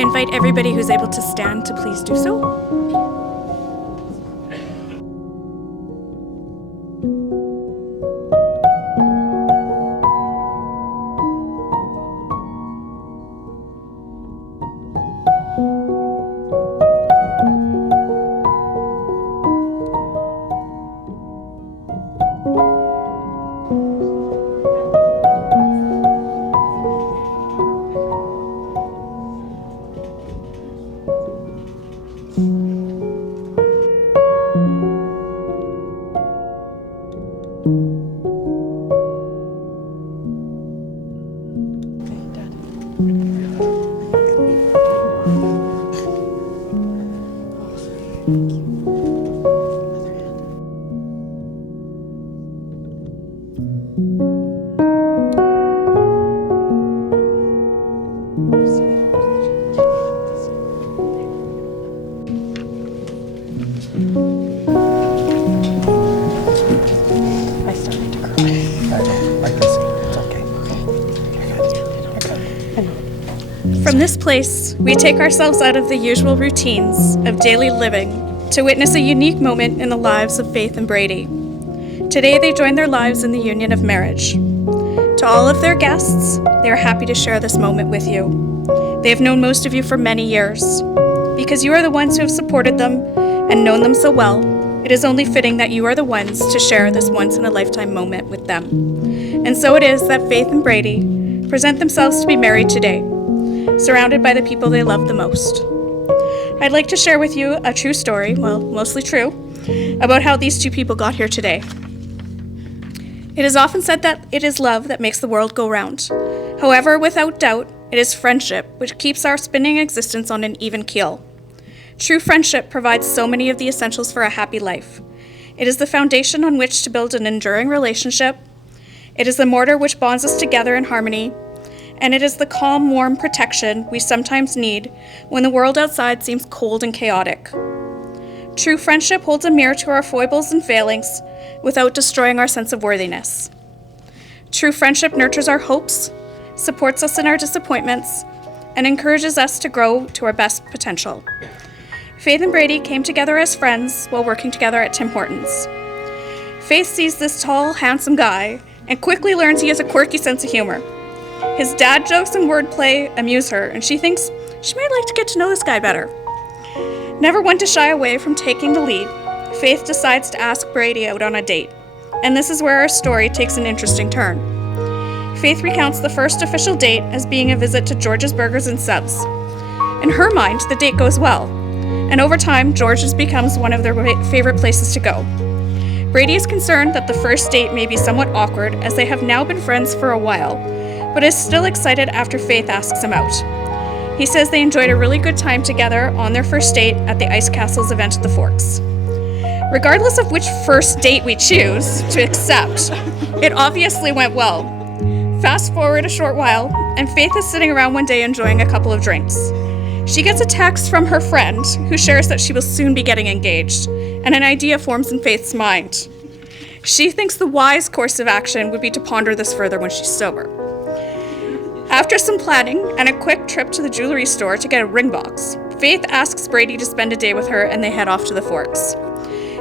invite everybody who's able to stand to please do so. From this place, we take ourselves out of the usual routines of daily living to witness a unique moment in the lives of Faith and Brady. Today, they join their lives in the union of marriage. To all of their guests, they are happy to share this moment with you. They have known most of you for many years. Because you are the ones who have supported them and known them so well, it is only fitting that you are the ones to share this once-in-a-lifetime moment with them. And so it is that Faith and Brady present themselves to be married today, surrounded by the people they love the most. I'd like to share with you a true story, well, mostly true, about how these two people got here today. It is often said that it is love that makes the world go round. However, without doubt, it is friendship which keeps our spinning existence on an even keel. True friendship provides so many of the essentials for a happy life. It is the foundation on which to build an enduring relationship. It is the mortar which bonds us together in harmony. And it is the calm, warm protection we sometimes need when the world outside seems cold and chaotic. True friendship holds a mirror to our foibles and failings without destroying our sense of worthiness. True friendship nurtures our hopes, supports us in our disappointments, and encourages us to grow to our best potential. Faith and Brady came together as friends while working together at Tim Hortons. Faith sees this tall, handsome guy and quickly learns he has a quirky sense of humor. His dad jokes and wordplay amuse her, and she thinks she might like to get to know this guy better. Never one to shy away from taking the lead, Faith decides to ask Brady out on a date, and this is where our story takes an interesting turn. Faith recounts the first official date as being a visit to George's Burgers and Subs. In her mind, the date goes well, and over time, George's becomes one of their favorite places to go. Brady is concerned that the first date may be somewhat awkward as they have now been friends for a while, but is still excited after Faith asks him out. He says they enjoyed a really good time together on their first date at the Ice Castles event at the Forks. Regardless of which first date we choose to accept, it obviously went well. Fast forward a short while, and Faith is sitting around one day enjoying a couple of drinks. She gets a text from her friend, who shares that she will soon be getting engaged, and an idea forms in Faith's mind. She thinks the wise course of action would be to ponder this further when she's sober. After some planning and a quick trip to the jewelry store to get a ring box, Faith asks Brady to spend a day with her and they head off to the Forks.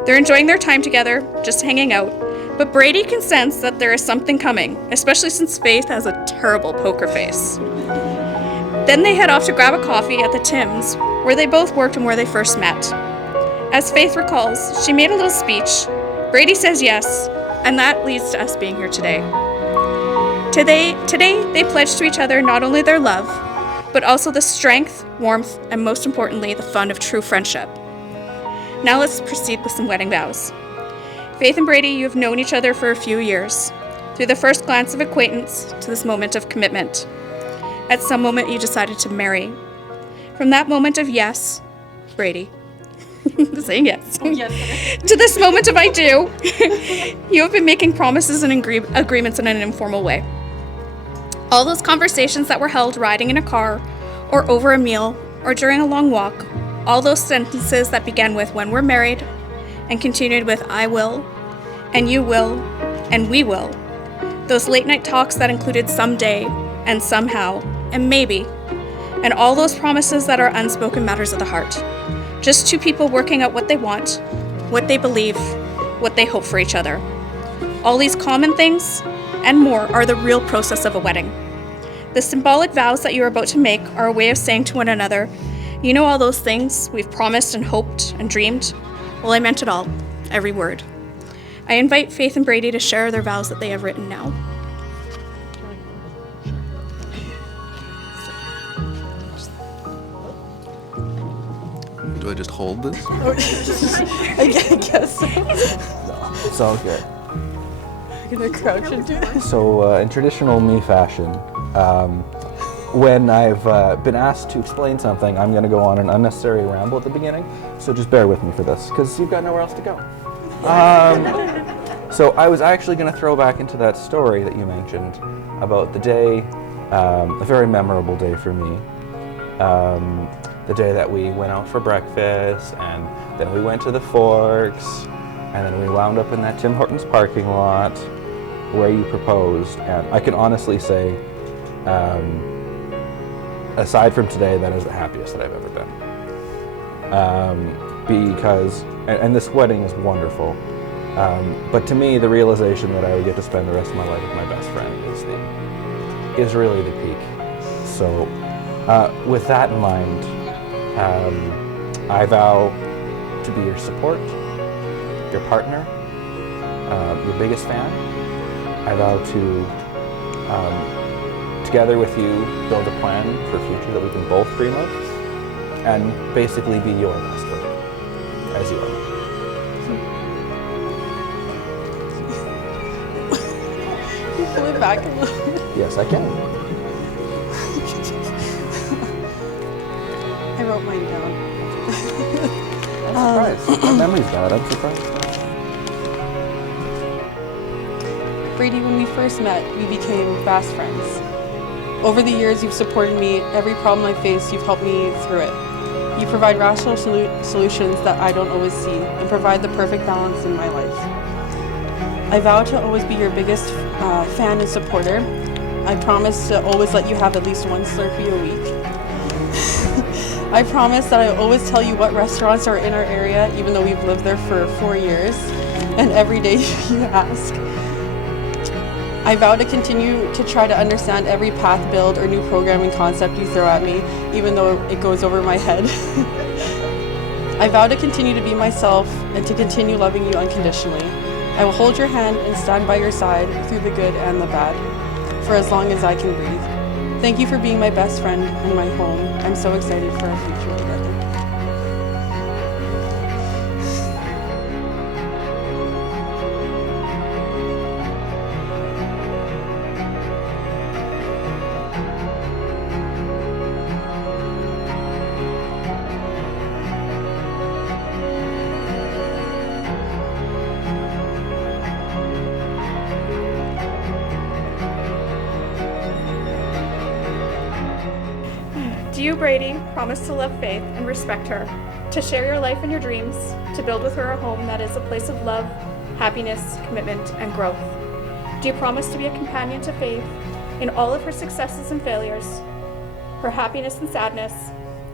They're enjoying their time together, just hanging out, but Brady can sense that there is something coming, especially since Faith has a terrible poker face. Then they head off to grab a coffee at the Tim's, where they both worked and where they first met. As Faith recalls, she made a little speech. Brady says yes, and that leads to us being here today. Today, they pledge to each other not only their love, but also the strength, warmth, and most importantly, the fun of true friendship. Now let's proceed with some wedding vows. Faith and Brady, you have known each other for a few years, through the first glance of acquaintance to this moment of commitment. At some moment, you decided to marry. From that moment of yes, Brady, saying yes, to this moment of I do, you have been making promises and agreements in an informal way. All those conversations that were held riding in a car, or over a meal, or during a long walk, all those sentences that began with when we're married, and continued with I will, and you will, and we will, those late night talks that included someday, and somehow, and maybe, and all those promises that are unspoken matters of the heart. Just two people working out what they want, what they believe, what they hope for each other. All these common things and more are the real process of a wedding. The symbolic vows that you are about to make are a way of saying to one another, you know all those things we've promised and hoped and dreamed? Well, I meant it all, every word. I invite Faith and Brady to share their vows that they have written now. Do I just hold this? I guess so. No, it's all good. I'm gonna crouch into it. So, in traditional me fashion, when I've been asked to explain something, I'm going to go on an unnecessary ramble at the beginning. So just bear with me for this, because you've got nowhere else to go. So I was actually going to throw back into that story that you mentioned about the day, a very memorable day for me. The day that we went out for breakfast, and then we went to the Forks, and then we wound up in that Tim Hortons parking lot where you proposed. And I can honestly say, aside from today, that is the happiest that I've ever been. Because, and this wedding is wonderful, but to me, the realization that I would get to spend the rest of my life with my best friend is really the peak. So, with that in mind, I vow to be your support, your partner, your biggest fan. I vow to, together with you, build a plan for a future that we can both dream of, and basically be your best friend, as you are. Can you pull it back a little bit? Yes, I can. I wrote mine down. I'm surprised. My memory's bad. I'm surprised. Brady, when we first met, we became fast friends. Over the years, you've supported me. Every problem I face, you've helped me through it. You provide rational solutions that I don't always see, and provide the perfect balance in my life. I vow to always be your biggest fan and supporter. I promise to always let you have at least one Slurpee a week. I promise that I always tell you what restaurants are in our area, even though we've lived there for 4 years, and every day you ask. I vow to continue to try to understand every path build or new programming concept you throw at me, even though it goes over my head. I vow to continue to be myself and to continue loving you unconditionally. I will hold your hand and stand by your side through the good and the bad, for as long as I can breathe. Thank you for being my best friend and my home. I'm so excited for our future together. Do you, Brady, promise to love Faith and respect her, to share your life and your dreams, to build with her a home that is a place of love, happiness, commitment, and growth? Do you promise to be a companion to Faith in all of her successes and failures, her happiness and sadness,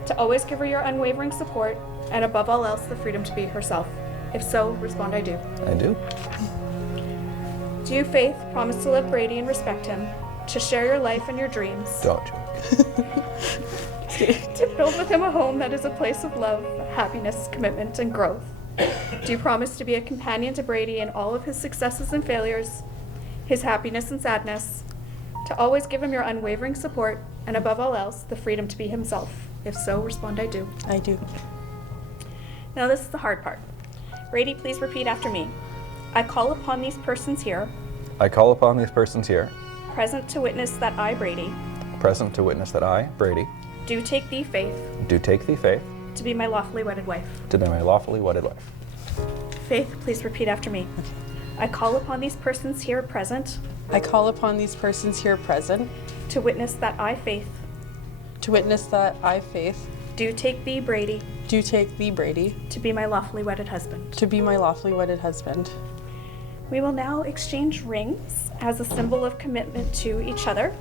to always give her your unwavering support, and above all else, the freedom to be herself? If so, respond, I do. I do. Do you, Faith, promise to love Brady and respect him, to share your life and your dreams, Don't joke. to build with him a home that is a place of love, happiness, commitment, and growth? Do you promise to be a companion to Brady in all of his successes and failures, his happiness and sadness, to always give him your unwavering support, and above all else, the freedom to be himself? If so, respond, I do. I do. Now this is the hard part. Brady, please repeat after me. I call upon these persons here, I call upon these persons here, present to witness that I, Brady, present to witness that I, Brady, do take thee, Faith, do take thee, Faith, to be my lawfully wedded wife. to be my lawfully wedded wife. Faith, please repeat after me. I call upon these persons here present I call upon these persons here present to witness that I, Faith, to witness that I, Faith, do take thee, Brady, do take thee, Brady, to be my lawfully wedded husband. to be my lawfully wedded husband. We will now exchange rings as a symbol of commitment to each other.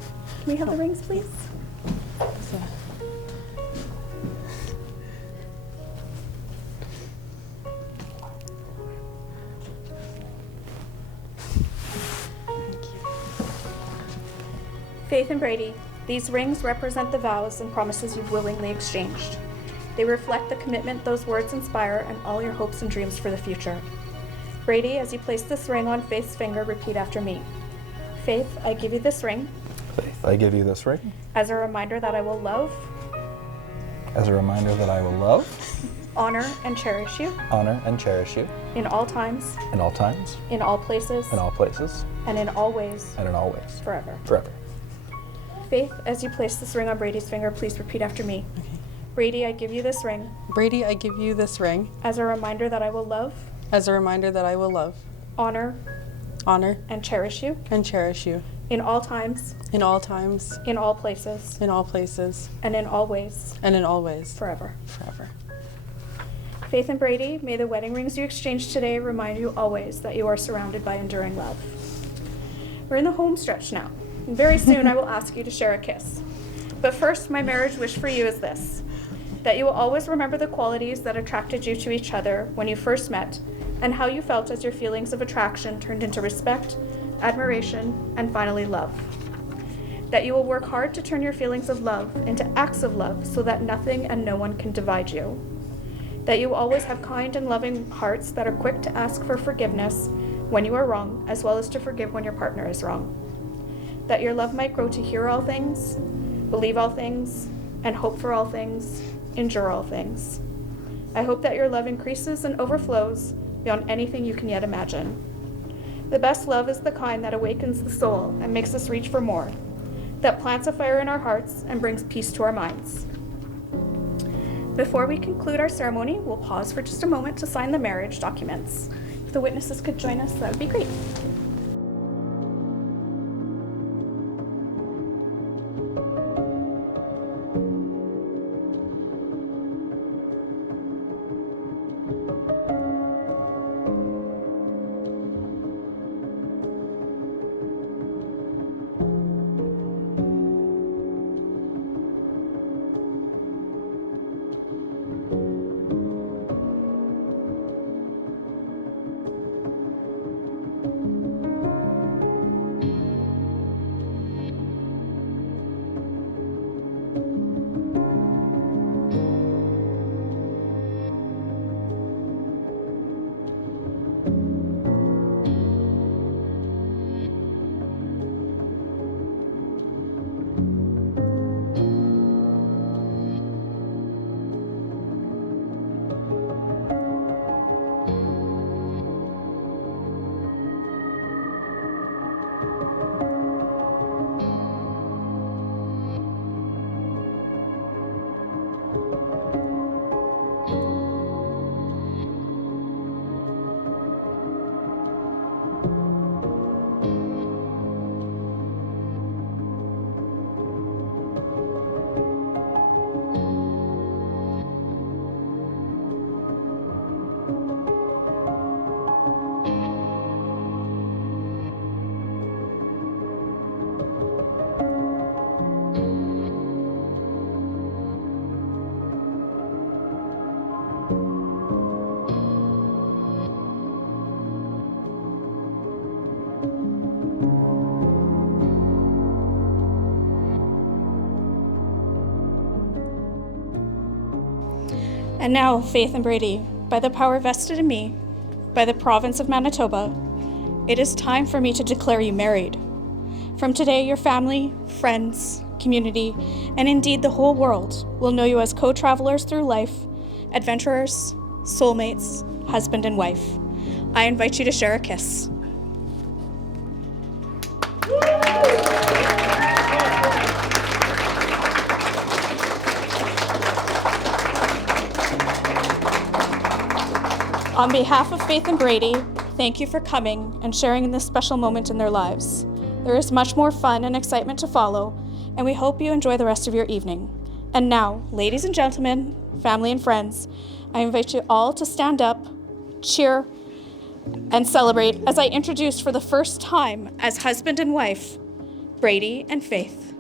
Can we have the rings, please? So, Faith and Brady, these rings represent the vows and promises you've willingly exchanged. They reflect the commitment those words inspire and all your hopes and dreams for the future. Brady, as you place this ring on Faith's finger, repeat after me. Faith, I give you this ring. Faith, I give you this ring. As a reminder that I will love. As a reminder that I will love. Honor and cherish you. Honor and cherish you. In all times. In all times. In all places. In all places. And in all ways. And in all ways. Forever. Forever. Faith, as you place this ring on Brady's finger, please repeat after me. Okay. Brady, I give you this ring. Brady, I give you this ring. As a reminder that I will love. As a reminder that I will love. Honor. Honor. And cherish you. And cherish you. In all times. In all times. In all places. In all places. And in all ways. And in all ways. Forever. Forever. Faith and Brady, may the wedding rings you exchanged today remind you always that you are surrounded by enduring love. We're in the home stretch now, and very soon I will ask you to share a kiss. But first, my marriage wish for you is this, that you will always remember the qualities that attracted you to each other when you first met, and how you felt as your feelings of attraction turned into respect, admiration, and finally love. That you will work hard to turn your feelings of love into acts of love so that nothing and no one can divide you. That you always have kind and loving hearts that are quick to ask for forgiveness when you are wrong, as well as to forgive when your partner is wrong. That your love might grow to hear all things, believe all things, and hope for all things, endure all things. I hope that your love increases and overflows beyond anything you can yet imagine. The best love is the kind that awakens the soul and makes us reach for more, that plants a fire in our hearts and brings peace to our minds. Before we conclude our ceremony, we'll pause for just a moment to sign the marriage documents. If the witnesses could join us, that would be great. And now, Faith and Brady, by the power vested in me, by the province of Manitoba, it is time for me to declare you married. From today, your family, friends, community, and indeed the whole world will know you as co-travelers through life, adventurers, soulmates, husband and wife. I invite you to share a kiss. On behalf of Faith and Brady, thank you for coming and sharing in this special moment in their lives. There is much more fun and excitement to follow, and we hope you enjoy the rest of your evening. And now, ladies and gentlemen, family and friends, I invite you all to stand up, cheer, and celebrate as I introduce for the first time as husband and wife, Brady and Faith.